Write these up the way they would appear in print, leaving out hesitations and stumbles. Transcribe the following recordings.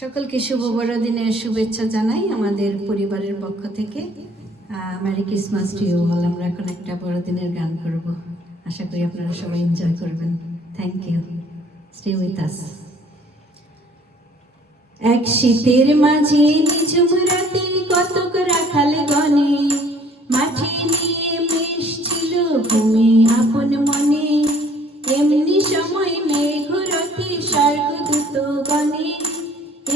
সকলকে শুভ বড়দিনের শুভেচ্ছা জানাই আমাদের পরিবারের পক্ষ থেকে। Merry Christmas to you all. আমরা এখন একটা বড়দিনের গান করব, আশা করি আপনারা সবাই এনজয় করবেন। Thank you, stay with us. এক শীতের মাঝে নিঝুম রাতে কতক রাখাল গনে মাঠে নিয়ে মেষ ছিল ঘুমে আপন মনে। এমনি সময় মেঘরথে স্বর্গদূত গণে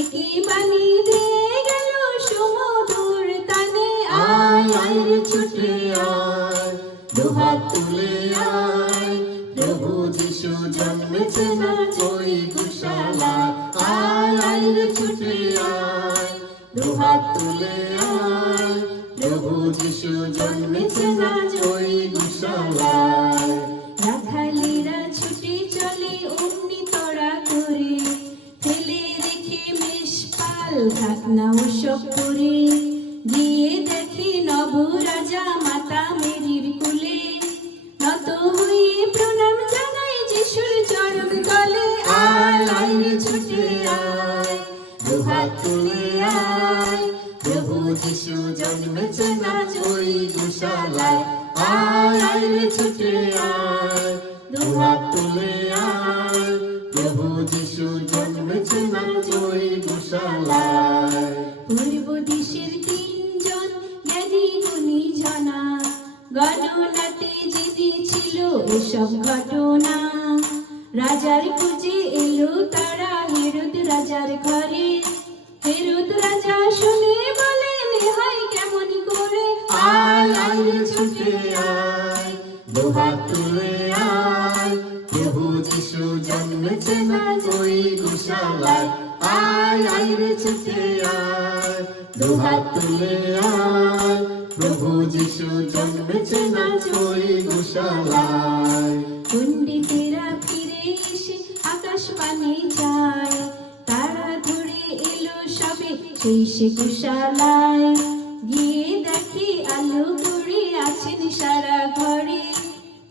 একে বাণী দিয়ে গেল সমুদূর তানে। আয় আয় রে ছুটে আয়, দুহাত তুলে আয়, প্রভু যিশু জন্মেছে না ওই গোশালায়। আয় আয় রে ছুটে আয়, দুহাত তুলে আয়, প্রভু যিশু জন্মেছে না ওই গোশালায়। রাখালেরা ছুটে চলে অমনি তড়া করে, ফেলে রেখে মেষ পাল ঢাকনা ওসব করে। গিয়ে দেখে নব রাজা মাতা মেরির কুলে, নত হয়ে প্রণাম জানাই যিশুর চরণ তলে। আয় আয় রে ছুটে আয়, দুহাত তুলে আয়, প্রভু যিশু জন্মেছে না ওই গোশালায়। আয় আয় রে ছুটে আয়, দুহাত তুলে আয়, প্রভু যিশু জন্মেছে না ওই গোশালায়। পূর্ব দিশের তিনজন জ্ঞানী গুণী জনা গণনাতে জেনেছিল এসব ঘটনা। রাজার খুঁজে এলো তারা হেরোদ রাজার ঘরে। হেরোদ রাজা শুনে বলেন হয় কেমন করে। আয় আয় রে ছুটে আয়, দুহাত তুলে আয়, প্রভু যিশু জন্মেছে না ওই গোশালায়। আয় আয় রে ছুটে আয়, দুহাত তুলে আয়, প্রভু যিশু জন্মেছে না ওই গোশালায়। পণ্ডিতেরা ফিরে এসে আকাশ পানে যায়, তারা ধরে এলো সবে সেই সে গোশালায়। গিয়ে দেখে আলো করে আছেন সারা ঘরে,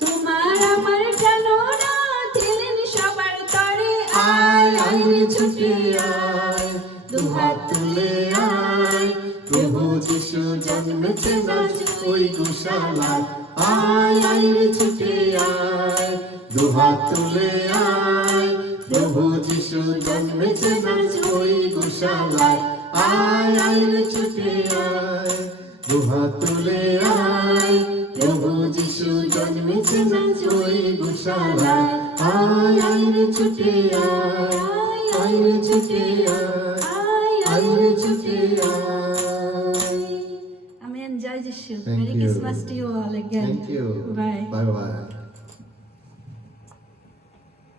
তোমার আমার জানোরা দিলেন সবার তরে। আয় আয় রে ছুটে আয়, দুহাত তুলে আয়, প্রভু যিশু জন্মেছে না ওই গোশালায়। আয় আয় রে ছুটে আয়, দুহাত তুলে আয়, প্রভু যিশু জন্মেছে না ওই গোশালায়। আয় আয় রে ছুটে আয়, দুহাত তুলে আয়, প্রভু যিশু জন্মেছে না ওই গোশালায়। আয় আয় রে ছুটে আয়, আয় রে ছুটে আয়, আয় রে ছুটে আয়। Amen. Jai Jishu. Thank Merry you. Christmas to you all again. Thank you. Bye. Bye bye.